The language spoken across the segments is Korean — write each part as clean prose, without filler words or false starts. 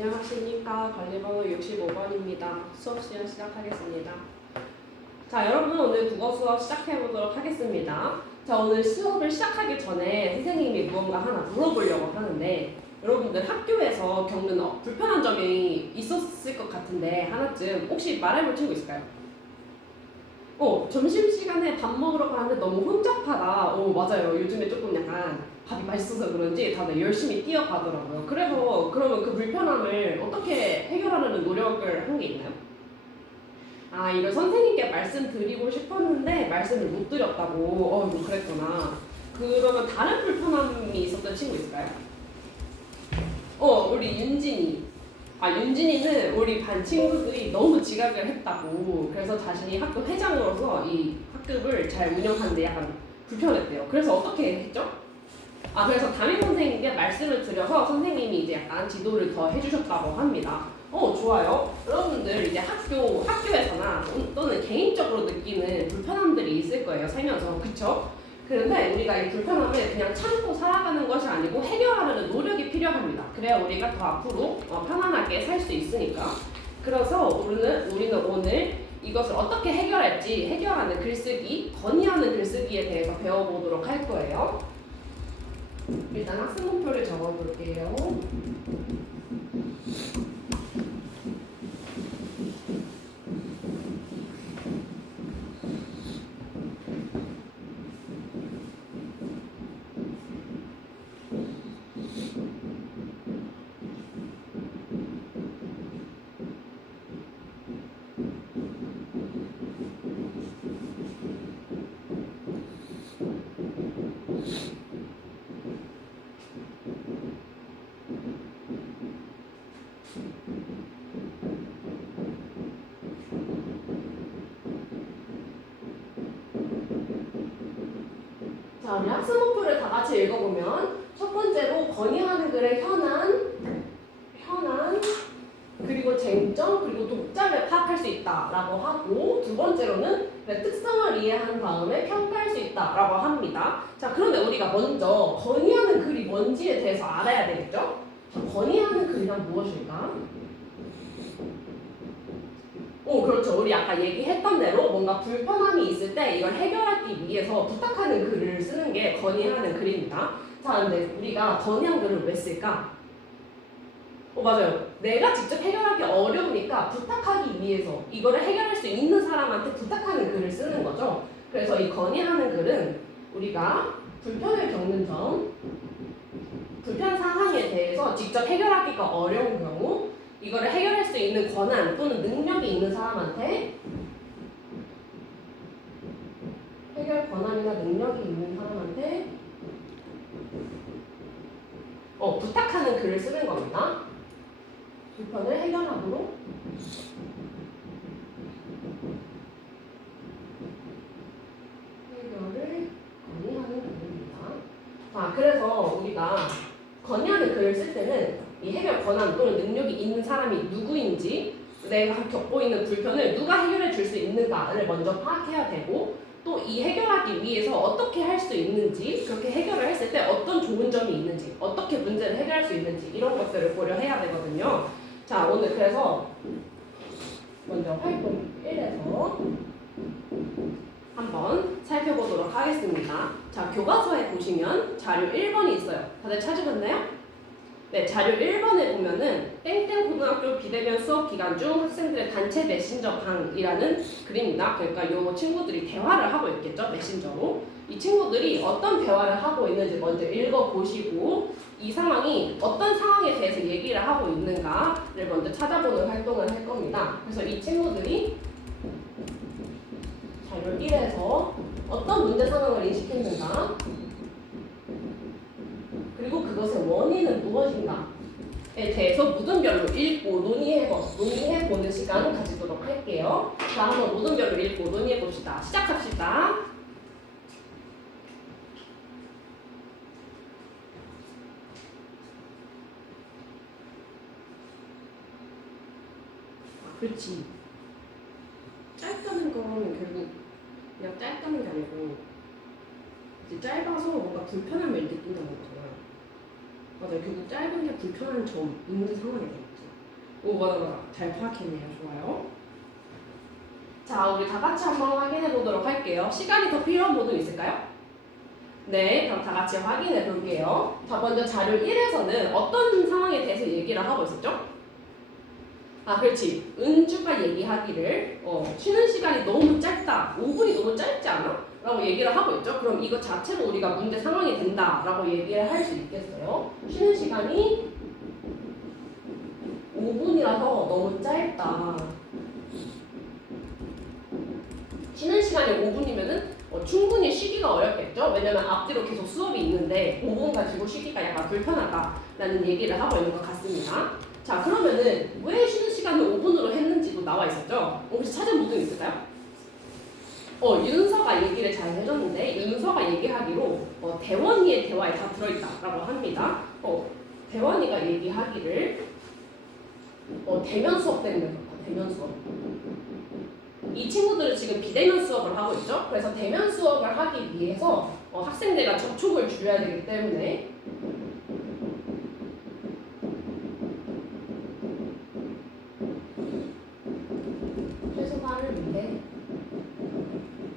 안녕하십니까. 관리번호 65번입니다. 수업 시간 시작하겠습니다. 자, 여러분 오늘 국어 수업 시작해보도록 하겠습니다. 자, 오늘 수업을 시작하기 전에 선생님이 무언가 하나 물어보려고 하는데 여러분들 학교에서 겪는 불편한 점이 있었을 것 같은데 하나쯤 혹시 말해볼 친구 있을까요? 점심시간에 밥 먹으러 가는데 너무 혼잡하다. 맞아요. 요즘에 조금 약간 밥이 맛있어서 그런지 다들 열심히 뛰어가더라고요. 그래서 그러면 그 불편함을 어떻게 해결하려는 노력을 한 게 있나요? 아, 이걸 선생님께 말씀드리고 싶었는데 말씀을 못 드렸다고. 그랬구나. 그러면 다른 불편함이 있었던 친구 있을까요? 우리 윤진이. 윤진이는 우리 반 친구들이 너무 지각을 했다고. 그래서 자신이 학교 회장으로서 이 학급을 잘 운영하는데 약간 불편했대요. 그래서 어떻게 했죠? 그래서 담임 선생님께 말씀을 드려서 선생님이 이제 약간 지도를 더 해주셨다고 합니다. 좋아요. 여러분들 이제 학교에서나 또는 개인적으로 느끼는 불편함들이 있을 거예요. 살면서. 그쵸? 그런데 우리가 이 불편함을 그냥 참고 살아가는 것이 아니고 해결하려는 노력이 필요합니다. 그래야 우리가 더 앞으로 편안하게 살 수 있으니까. 그래서 우리는 오늘 이것을 어떻게 해결할지 해결하는 글쓰기, 건의하는 글쓰기에 대해서 배워보도록 할 거예요. 일단 학습목표를 적어볼게요. 자, 우리 학습 목표를 다 같이 읽어보면 첫 번째로 건의하는 글의 현안, 그리고 쟁점, 그리고 독자를 파악할 수 있다라고 하고 두 번째로는 특성을 이해한 다음에 평가할 수 있다라고 합니다. 자, 그런데 우리가 먼저 건의하는 글이 뭔지에 대해서 알아야 되겠죠? 자, 건의하는 글이란 무엇일까? 그렇죠. 우리 아까 얘기했던 대로 뭔가 불편함이 있을 때 이걸 해결하기 위해서 부탁하는 글을 쓰는 게 건의하는 글입니다. 자, 근데 우리가 건의한 글을 왜 쓸까? 맞아요. 내가 직접 해결하기 어려우니까 부탁하기 위해서 이거를 해결할 수 있는 사람한테 부탁하는 글을 쓰는 거죠. 그래서 이 건의하는 글은 우리가 불편을 겪는 점, 불편 사항에 대해서 직접 해결하기가 어려운 경우 이거를 해결할 수 있는 권한 또는 능력이 있는 사람한테 해결 권한이나 능력이 있는 사람한테 부탁하는 글을 쓰는 겁니다. 불편을 해결하도록 해결을 건의하는 글입니다. 자, 그래서 우리가 건의하는 글을 쓸 때는 이 해결 권한 또는 능력이 있는 사람이 누구인지 내가 겪고 있는 불편을 누가 해결해 줄 수 있는가를 먼저 파악해야 되고 또 이 해결하기 위해서 어떻게 할 수 있는지 그렇게 해결을 했을 때 어떤 좋은 점이 있는지 어떻게 문제를 해결할 수 있는지 이런 것들을 고려해야 되거든요. 자, 오늘 그래서 먼저 활동 1에서 한번 살펴보도록 하겠습니다. 자, 교과서에 보시면 자료 1번이 있어요. 다들 찾으셨나요? 네, 자료 1번에 보면은 땡땡 고등학교 비대면 수업 기간 중 학생들의 단체 메신저 강이라는 글입니다. 그러니까 이 친구들이 대화를 하고 있겠죠, 메신저로. 이 친구들이 어떤 대화를 하고 있는지 먼저 읽어보시고 이 상황이 어떤 상황에 대해서 얘기를 하고 있는가를 먼저 찾아보는 활동을 할 겁니다. 그래서 이 친구들이 자료 1에서 어떤 문제 상황을 인식했는가 그리고 그것의 원인은 무엇인가에 대해서 무등별로 읽고 논의해보는 시간을 가지도록 할게요. 자, 한번 무등별로 읽고 논의해봅시다. 시작합시다. 그렇지. 짧다는 건 결국 그냥 짧다는 게 아니고 이제 짧아서 뭔가 불편함을 느낀다는 거잖아요. 맞아요. 결국 짧은 게 불편한 점, 문제 상황이 되겠지. 오, 맞아, 맞아. 잘 파악했네요. 좋아요. 자, 우리 다 같이 한번 확인해 보도록 할게요. 시간이 더 필요한 부분 있을까요? 네, 그럼 다 같이 확인해 볼게요. 자, 먼저 자료 1에서는 어떤 상황에 대해서 얘기를 하고 있었죠? 아, 그렇지. 은주가 얘기하기를 쉬는 시간이 너무 짧다. 5분이 너무 짧지 않아? 라고 얘기를 하고 있죠. 그럼 이거 자체로 우리가 문제 상황이 된다라고 얘기를 할 수 있겠어요. 쉬는 시간이 5분이라서 너무 짧다. 쉬는 시간이 5분이면은 충분히 쉬기가 어렵겠죠? 왜냐면 앞뒤로 계속 수업이 있는데 5분 가지고 쉬기가 약간 불편하다라는 얘기를 하고 있는 것 같습니다. 자, 그러면은 왜 쉬는 시간을 5분으로 했는지도 나와 있었죠? 혹시 찾은 부분 있을까요? 윤서가 얘기를 잘 해줬는데 윤서가 얘기하기로 대원이의 대화에 다 들어있다라고 합니다. 대원이가 얘기하기를 대면 수업 때문에 그렇다. 대면 수업. 이 친구들은 지금 비대면 수업을 하고 있죠. 그래서 대면 수업을 하기 위해서 학생들과 접촉을 줄여야 되기 때문에 최소화를 위해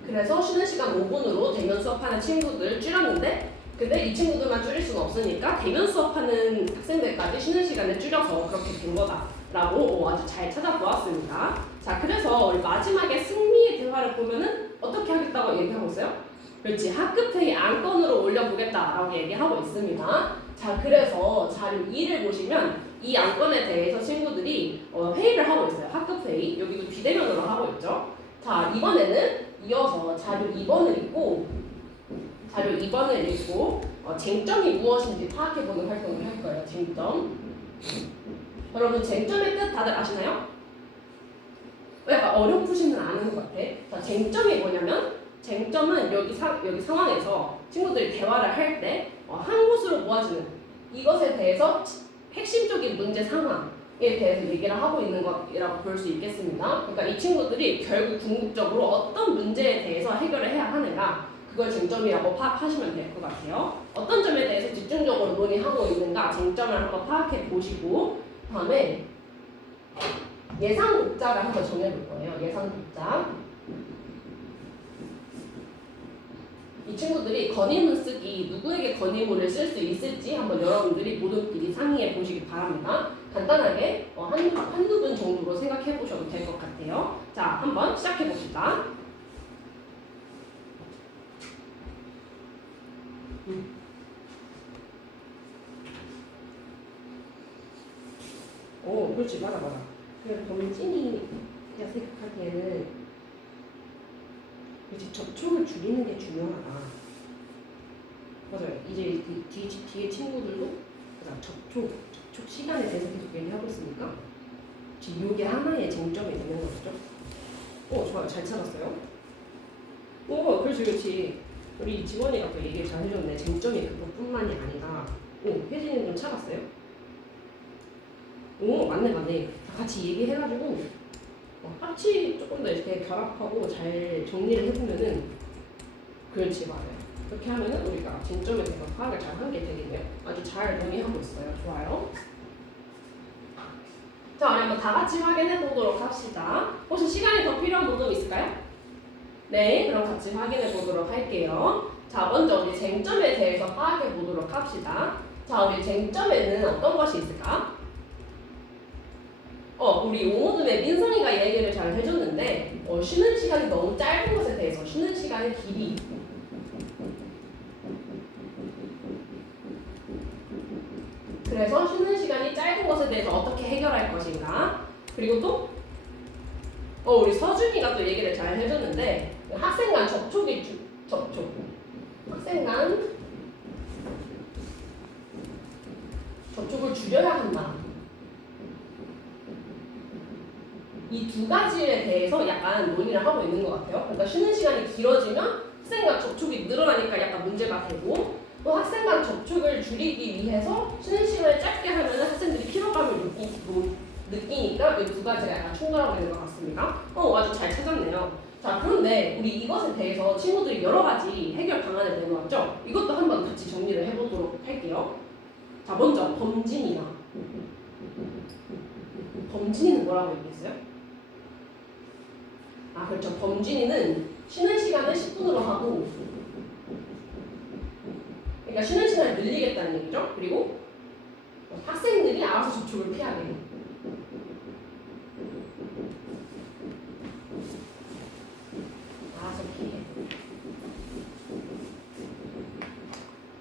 그래서 쉬는 시간 5분으로 대면 수업하는 친구들 줄였는데 근데 이 친구들만 줄일 수는 없으니까 대면 수업하는 학생들까지 쉬는 시간을 줄여서 그렇게 된 거다라고 아주 잘 찾아보았습니다. 자, 그래서 우리 마지막에 승리의 대화를 보면은 어떻게 하겠다고 얘기하고 있어요? 그렇지, 학급회의 안건으로 올려보겠다라고 얘기하고 있습니다. 자, 그래서 자료 2를 보시면 이 안건에 대해서 친구들이 회의를 하고 있어요. 학급회의. 여기도 비대면으로 하고 있죠. 자, 이번에는 이어서 자료 2번을 읽고 쟁점이 무엇인지 파악해보는 활동을 할 거예요. 쟁점. 여러분, 쟁점의 뜻 다들 아시나요? 약간 어렴풋이는 아는 것 같아. 자, 쟁점이 뭐냐면 쟁점은 여기 상황에서 친구들이 대화를 할 때 한 곳으로 모아지는 이것에 대해서 핵심적인 문제 상황에 대해서 얘기를 하고 있는 것이라고 볼 수 있겠습니다. 그러니까 이 친구들이 결국 궁극적으로 어떤 문제에 대해서 해결을 해야 하는가 그걸 쟁점이라고 파악하시면 될 것 같아요. 어떤 점에 대해서 집중적으로 논의하고 있는가 쟁점을 한번 파악해 보시고 다음에 예상 독자를 한번 정해볼 거예요. 예상 독자. 이 친구들이 건의문 쓰기 누구에게 건의문을 쓸 수 있을지 한번 여러분들이 모두끼리 상의해 보시기 바랍니다. 간단하게 한두 분 정도로 생각해 보셔도 될 것 같아요. 자, 한번 시작해 봅시다. 오, 그렇지, 맞아. 그래서 범진이가 생각하기에는 그렇지, 접촉을 줄이는 게 중요하다. 맞아요. 이제 뒤에 친구들도 접촉 시간에 대해서 계속 얘기하고 있으니까 지금 이게 하나의 쟁점이 되는 거죠. 좋아요. 잘 찾았어요. 그렇지. 우리 지원이가 또 얘기를 잘 해줬네. 쟁점이 그것뿐만이 아니라. 혜진이 좀 찾았어요? 맞네. 같이 얘기해가지고 같이 조금 더 이렇게 결합하고 잘 정리를 해보면은 그렇지, 맞아요. 그렇게 하면은 우리가 쟁점에 대해서 파악을 잘 한 게 되겠네요. 아주 잘 논의하고 있어요. 좋아요. 자, 우리 한번 다 같이 확인해 보도록 합시다. 혹시 시간이 더 필요한 부분 있을까요? 네, 그럼 같이 확인해 보도록 할게요. 자, 먼저 우리 쟁점에 대해서 파악해 보도록 합시다. 자, 우리 쟁점에는 어떤 것이 있을까? 우리 오모듬의 민성이가 얘기를 잘 해줬는데 쉬는 시간이 너무 짧은 것에 대해서 쉬는 시간의 길이 그래서 쉬는 시간이 짧은 것에 대해서 어떻게 해결할 것인가 그리고 또 우리 서준이가 또 얘기를 잘 해줬는데 학생 간 학생 간 접촉을 줄여야 한다. 이 두 가지에 대해서 약간 논의를 하고 있는 것 같아요. 그러니까 쉬는 시간이 길어지면 학생 간 접촉이 늘어나니까 약간 문제가 되고 또 학생 간 접촉을 줄이기 위해서 쉬는 시간을 짧게 하면 학생들이 피로감을 느끼니까 이 두 가지가 약간 충돌하고 있는 것 같습니다. 아주 잘 찾았네요. 자, 그런데 우리 이것에 대해서 친구들이 여러 가지 해결 방안을 내놓았죠? 이것도 한번 같이 정리를 해보도록 할게요. 자, 먼저 범진이랑 범진이는 뭐라고 얘기했어요? 아 그렇죠. 범진이는 쉬는 시간을 10분으로 하고 그러니까 쉬는 시간을 늘리겠다는 얘기죠. 그리고 학생들이 알아서 접촉을 피하게 해요. 알아서 피해.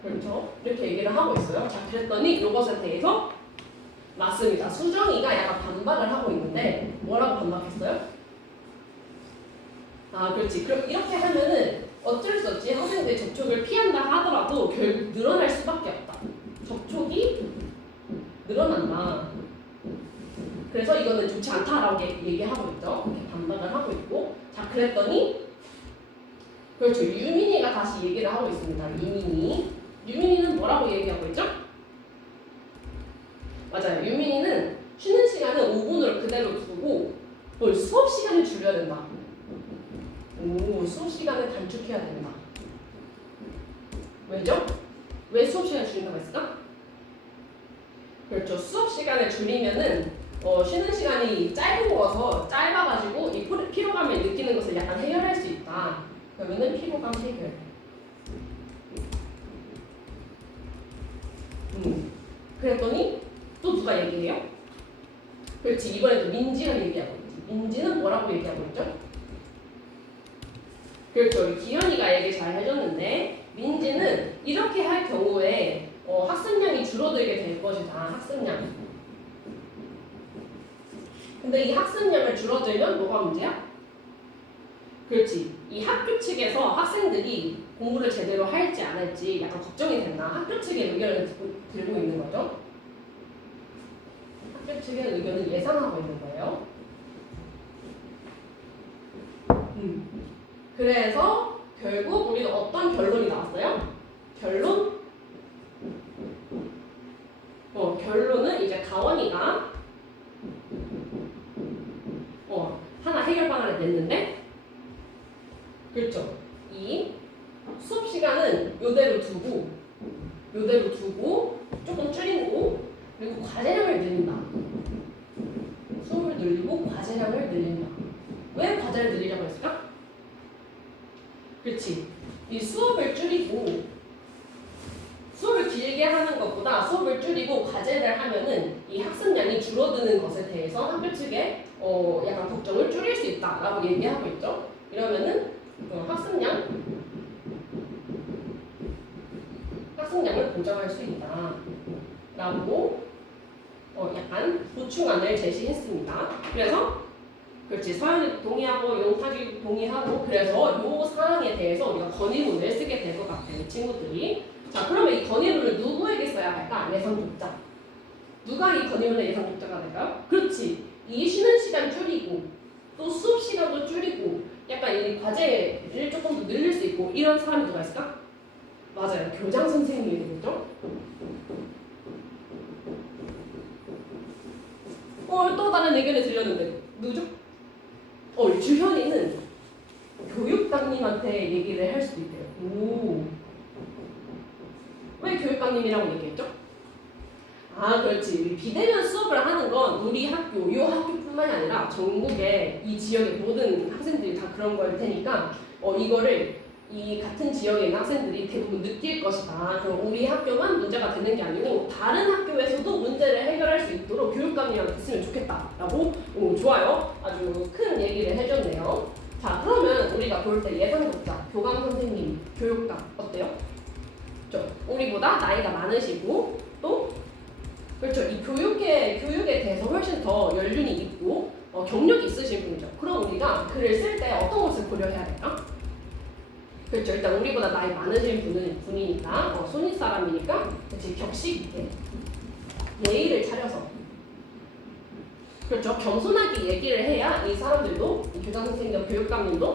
그렇죠. 이렇게 얘기를 하고 있어요. 자 그랬더니 이것에 대해서 맞습니다. 수정이가 약간 반박을 하고 있는데 뭐라고 반박했어요? 아 그렇지. 그럼 이렇게 하면은 어쩔 수 없지. 학생들이 접촉을 피한다 하더라도 결국 늘어날 수밖에 없다. 접촉이 늘어난다. 그래서 이거는 좋지 않다라고 얘기하고 있죠. 이렇게 반박을 하고 있고. 자 그랬더니 그렇죠. 유민이가 다시 얘기를 하고 있습니다. 유민이는 뭐라고 얘기하고 있죠? 맞아요. 유민이는 쉬는 시간은 5분을 그대로 두고 수업 시간을 줄여야 된다. 수업 시간을 단축해야 된다. 왜죠? 왜 수업 시간을 줄인다고 했을까? 그렇죠. 수업 시간을 줄이면은 쉬는 시간이 짧아가지고 이 피로감을 느끼는 것을 약간 해결할 수 있다. 그러면은 피로감 해결. 그랬더니 또 누가 얘기해요? 그렇지. 이번에도 민지가 얘기하고 있지. 민지는 뭐라고 얘기하고 있죠? 그렇죠. 기현이가 얘기 잘 해줬는데 민지는 이렇게 할 경우에 학습량이 줄어들게 될 것이다. 학습량. 근데 이 학습량을 줄어들면 뭐가 문제야? 그렇지. 이 학교 측에서 학생들이 공부를 제대로 할지 안 할지 약간 걱정이 된다. 학교 측의 의견을 들고 있는 거죠. 학교 측의 의견을 예상하고 있는 거예요. 그래서 결국 우리는 어떤 결론이 나왔어요? 결론은 이제 가원이가 하나 해결 방안을 냈는데 그렇죠. 이 수업 시간은 요대로 두고 조금 줄이고 그리고 과제량을 늘린다. 수업을 늘리고 과제량을 늘린다. 왜 과제를 늘리려고 했을까? 그렇지. 이 수업을 줄이고 수업을 길게 하는 것보다 수업을 줄이고 과제를 하면은 이 학습량이 줄어드는 것에 대해서 학교 측에 약간 걱정을 줄일 수 있다라고 얘기하고 있죠. 이러면은 학습량을 보장할 수 있다라고 약간 보충안을 제시했습니다. 그래서 그렇지. 서현이 동의하고 용탁이 동의하고 그래서 이 사항에 대해서 우리가 건의문을 쓰게 될 것 같아요. 친구들이. 자 그러면 이 건의문을 누구에게 써야 할까? 예상 독자. 누가 이 건의문의 예상 독자가 될까요? 그렇지. 이 쉬는 시간 줄이고 또 수업 시간도 줄이고 약간 이 과제를 조금 더 늘릴 수 있고 이런 사람이 누가 있을까? 맞아요. 교장 선생님이 되겠죠? 또 다른 의견이 들렸는데 누구죠? 주현이는 교육감님한테 얘기를 할 수도 있대요. 왜 교육감님이라고 얘기했죠? 아 그렇지. 비대면 수업을 하는 건 우리 학교, 이 학교뿐만이 아니라 전국의 이 지역의 모든 학생들이 다 그런 걸 테니까 이거를 이 같은 지역에 있는 학생들이 대부분 느낄 것이다. 그럼 우리 학교만 문제가 되는 게 아니고 다른 학교에서도 문제를 해결할 수 있도록 교육감이랑 됐으면 좋겠다라고 좋아요. 아주 큰 얘기를 해줬네요. 자 그러면 우리가 볼 때 예상 독자, 교감 선생님, 교육감 어때요? 그렇죠. 우리보다 나이가 많으시고 또 그렇죠. 이 교육에 대해서 훨씬 더 연륜이 있고 경력이 있으신 분이죠. 그럼 우리가 글을 쓸 때 어떤 것을 고려해야 될까? 그렇죠. 일단 우리보다 나이 많으신 분이니까 손윗 사람이니까 그렇지. 격식 있게 예의를 차려서 그렇죠. 겸손하게 얘기를 해야 이 사람들도 이 교장 선생님과 교육감님도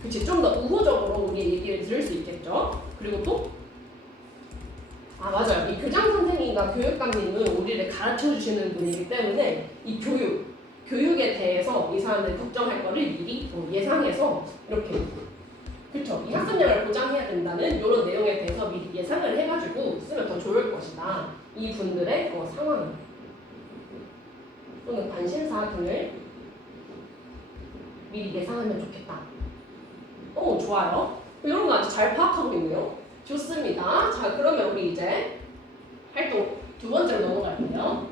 그렇지. 좀 더 우호적으로 우리의 얘기를 들을 수 있겠죠. 그리고 또 맞아요. 이 교장 선생님과 교육감님은 우리를 가르쳐 주시는 분이기 때문에 이 교육에 대해서 이 사람들이 걱정할 거를 미리 예상해서 이렇게 그렇죠. 이 학습량을 보장해야 된다는 이런 내용에 대해서 미리 예상을 해가지고 쓰면 더 좋을 것이다. 이 분들의 상황. 또는 관심사 등을 미리 예상하면 좋겠다. 오, 좋아요. 이런 거 아주 잘 파악하고 있네요. 좋습니다. 자, 그러면 우리 이제 활동 두 번째로 넘어갈게요.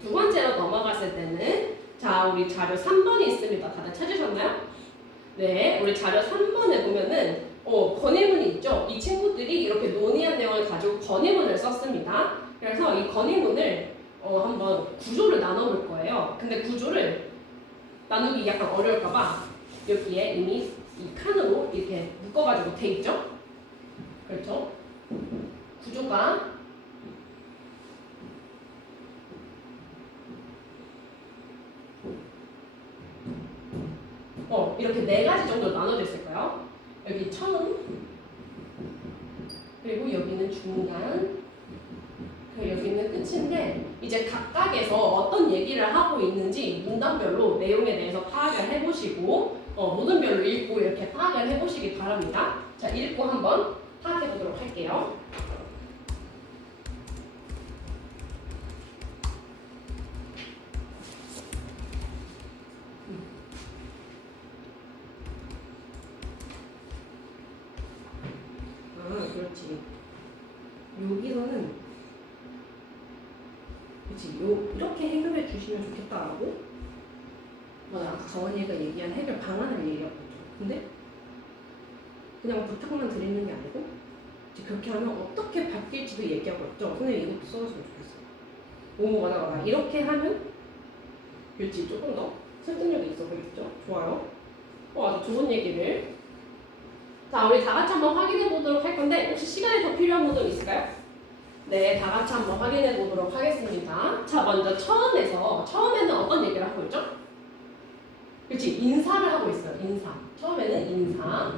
두 번째로 넘어갔을 때는 자, 우리 자료 3번이 있습니다. 다들 찾으셨나요? 네, 우리 자료 3번에 보면은 건의문이 있죠. 이 친구들이 이렇게 논의한 내용을 가지고 건의문을 썼습니다. 그래서 이 건의문을 한번 구조를 나눠볼 거예요. 근데 구조를 나누기 약간 어려울까봐 여기에 이미 이 칸으로 이렇게 묶어가지고 돼 있죠. 그렇죠? 구조가 이렇게 네 가지 정도 나눠져 있을까요? 여기 처음, 그리고 여기는 중간, 그리고 여기는 끝인데 이제 각각에서 어떤 얘기를 하고 있는지 문단별로 내용에 대해서 파악을 해보시고 모든 별로 읽고 이렇게 파악을 해보시기 바랍니다. 자, 읽고 한번 파악해 보도록 할게요. 그렇지. 여기서는 그렇지. 이렇게 해결해 주시면 좋겠다라고 아까 정원이가 얘기한 해결 방안을 얘기하거든요. 근데 그냥 부탁만 드리는 게 아니고 이제 그렇게 하면 어떻게 바뀔지도 얘기하고 있죠. 선생님 이것도 써줬으면 좋겠어요. 맞아. 이렇게 하면 그렇지. 조금 더 설득력이 있어 보이겠죠? 좋아요. 아주 좋은 얘기를. 자, 우리 다 같이 한번 확인해 보도록 할 건데 혹시 시간이 더 필요한 분들 있을까요? 네, 다 같이 한번 확인해 보도록 하겠습니다. 자, 먼저 처음에는 어떤 얘기를 하고 있죠? 그렇지, 인사를 하고 있어요. 인사. 처음에는 인사.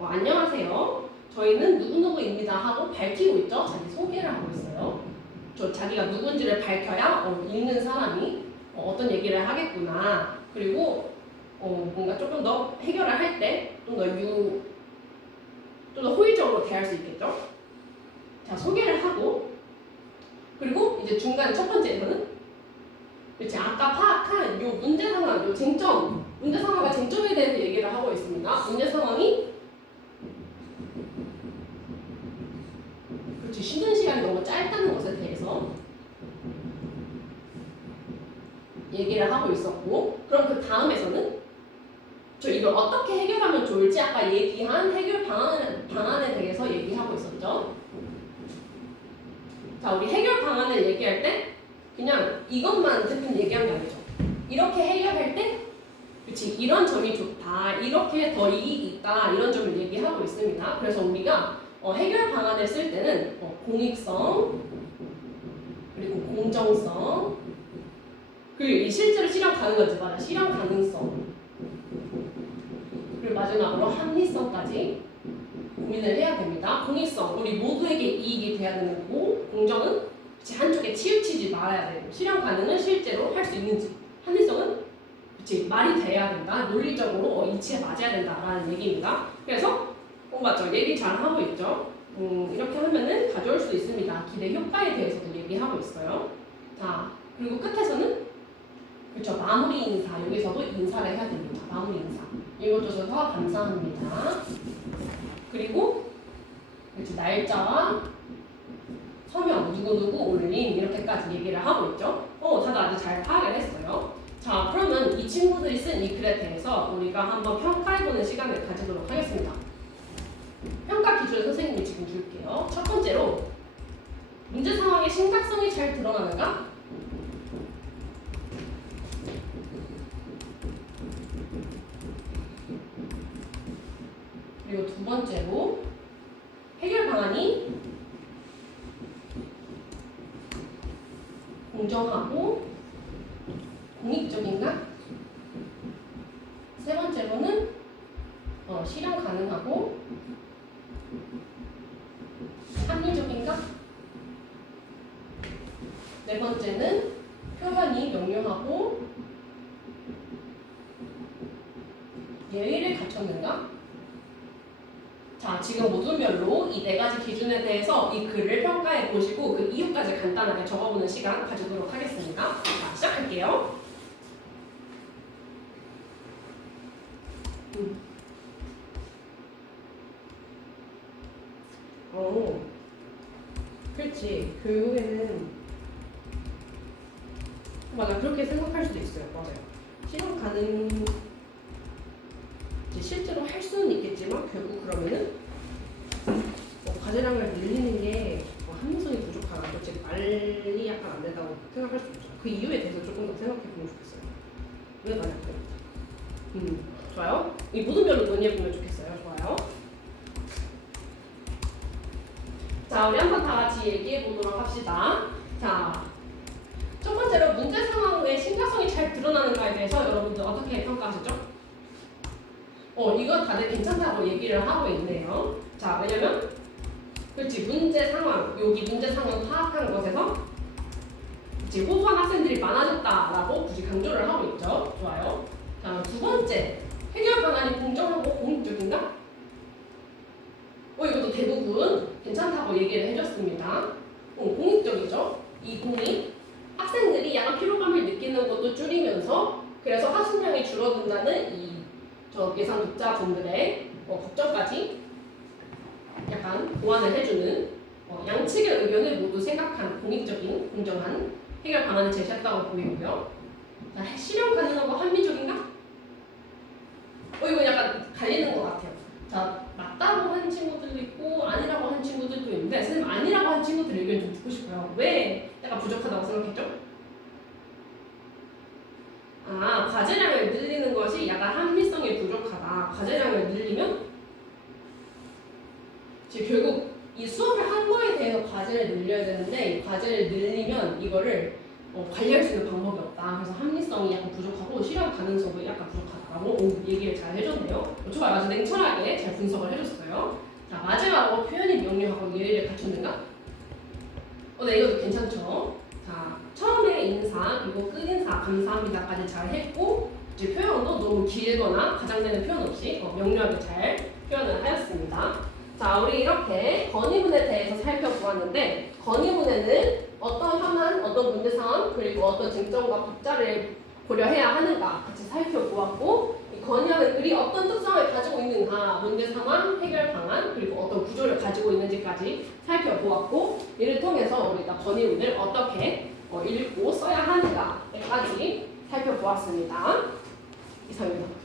안녕하세요. 저희는 누구누구입니다 하고 밝히고 있죠. 자기 소개를 하고 있어요. 자기가 누군지를 밝혀야 읽는 사람이 어떤 얘기를 하겠구나. 그리고 뭔가 조금 더 해결을 할 때 좀 더 호의적으로 대할 수 있겠죠. 자, 소개를 하고 그리고 이제 중간 첫 번째에서는 그렇지, 아까 파악한 요 문제 상황, 요 쟁점, 문제 상황과 쟁점에 대해서 얘기를 하고 있습니다. 문제 상황이 그렇지, 쉬는 시간이 너무 짧다는 것에 대해서 얘기를 하고 있었고, 그럼 그 다음에서는 이걸 어떻게 해결하면 좋을지 아까 얘기한 해결 방안에 대해서 얘기하고 있었죠. 자, 우리 해결 방안을 얘기할 때 그냥 이것만 대충 얘기한 게 아니죠. 이렇게 해결할 때 그렇지, 이런 점이 좋다, 이렇게 더 이익이 있다, 이런 점을 얘기하고 있습니다. 그래서 우리가 해결 방안을 쓸 때는 공익성, 그리고 공정성, 그리고 이 실제로 실현 가능한지 맞아, 실현 가능성, 그리고 마지막으로 합리성까지 고민을 해야 됩니다. 공익성, 우리 모두에게 이익이 돼야 되는 거고, 공정은 한쪽에 치우치지 말아야 되고, 실현 가능은 실제로 할 수 있는지, 합리성은 말이 돼야 된다, 논리적으로 이치에 맞아야 된다라는 얘기입니다. 그래서 맞죠? 얘기 잘 하고 있죠. 이렇게 하면은 가져올 수 있습니다. 기대 효과에 대해서도 얘기하고 있어요. 자, 그리고 끝에서는 그렇죠, 마무리 인사. 여기서도 인사를 해야 됩니다. 마무리 인사. 읽어주셔서 감사합니다. 그리고 그렇죠, 날짜와 서명, 누구누구 올림 이렇게까지 얘기를 하고 있죠. 다들 아주 잘 파악을 했어요. 자, 그러면 이 친구들이 쓴 이 글에 대해서 우리가 한번 평가해보는 시간을 가지도록 하겠습니다. 평가 기준을 선생님이 지금 줄게요. 첫 번째로 문제 상황의 심각성이 잘 드러나는가? 그리고 두 번째로 해결 방안이 공정하고 공익적인가? 세 번째로는 실현 가능하고 합리적인가? 네 번째는 표현이 명료하고 예의를 갖췄는가? 자, 자, 지금 모둠별로 이 네 가지 기준에 대해서 이 글을 평가해 보시고 그 이유까지 간단하게 적어보는 시간 가지도록 하겠습니다. 자, 시작할게요. 그렇지. 교육에는 맞아. 그렇게 생각할 수도 있어요. 맞아요. 실험 가능 이제 실제로 할 수는 있겠지만 결국 그러면은 과제량을 늘리는 게 합리성이 부족하다. 즉 말이 약간 안 된다고 생각할 수 있죠. 그 이유에 대해서 조금 더 생각해 보면 좋겠어요. 왜 말할까요? 좋아요. 이 모든별로 논의해 보면 좋겠어요. 좋아요. 자, 우리 한번 다 같이 얘기해 보도록 합시다. 자, 첫 번째로 문제 상황의 심각성이 잘 드러나는가에 대해서 여러분들 어떻게 평가하시죠? 이거 다들 괜찮다고 얘기를 하고 있네요. 자, 왜냐면 그렇지, 문제 상황, 여기 문제 상황 파악한 것에서 그렇지, 호소한 학생들이 많아졌다라고 굳이 강조를 하고 있죠. 좋아요. 자, 두 번째, 해결 방안이 공정하고 공익적인가? 이것도 대부분 괜찮다고 얘기를 해줬습니다. 공익적이죠. 이 공익, 학생들이 약간 피로감을 느끼는 것도 줄이면서 그래서 학습량이 줄어든다는 저 예상 독자분들의 걱정까지 약간 보완을 해주는 양측의 의견을 모두 생각한 공익적인 공정한 해결 방안을 제시했다고 보이고요. 자, 실현 가능하고 합리적인가? 이거 약간 갈리는 것 같아요. 자, 맞다고 한 친구들도 있고 아니라고 한 친구들도 있는데 선생님 아니라고 한 친구들 의견 좀 듣고 싶어요. 왜 약간 부족하다고 생각했죠? 과제량을 늘리는 것이 약간 합리성이 부족하다. 과제량을 늘리면 지금 결국 이 수업을 한 거에 대해서 과제를 늘려야 되는데 이 과제를 늘리면 이거를 관리할 수 있는 방법이 없다. 그래서 합리성이 약간 부족하고 실현 가능성이 약간 부족하다고 얘기를 잘 해줬네요. 좋아요. 아주 냉철하게 잘 분석을 해줬어요. 자, 마지막으로 표현이 명료하고 예의를 갖췄는가? 네, 이것도 괜찮죠. 자, 처음에 인사 그리고 끝인사 감사합니다까지 잘 했고 이제 표현도 너무 길거나 가장되는 표현 없이 명료하게 잘 표현을 하였습니다. 자, 우리 이렇게 건의문에 대해서 살펴보았는데 건의문에는 어떤 현안, 어떤 문제 상황 그리고 어떤 쟁점과 복자를 고려해야 하는가 같이 살펴보았고 이 건의하는 글이 어떤 특성을 가지고 있는가 문제 상황, 해결 방안 그리고 어떤 구조를 가지고 있는지까지 살펴보았고 이를 통해서 우리가 건의문을 어떻게 읽고 써야 하는가까지 살펴보았습니다. 이상입니다.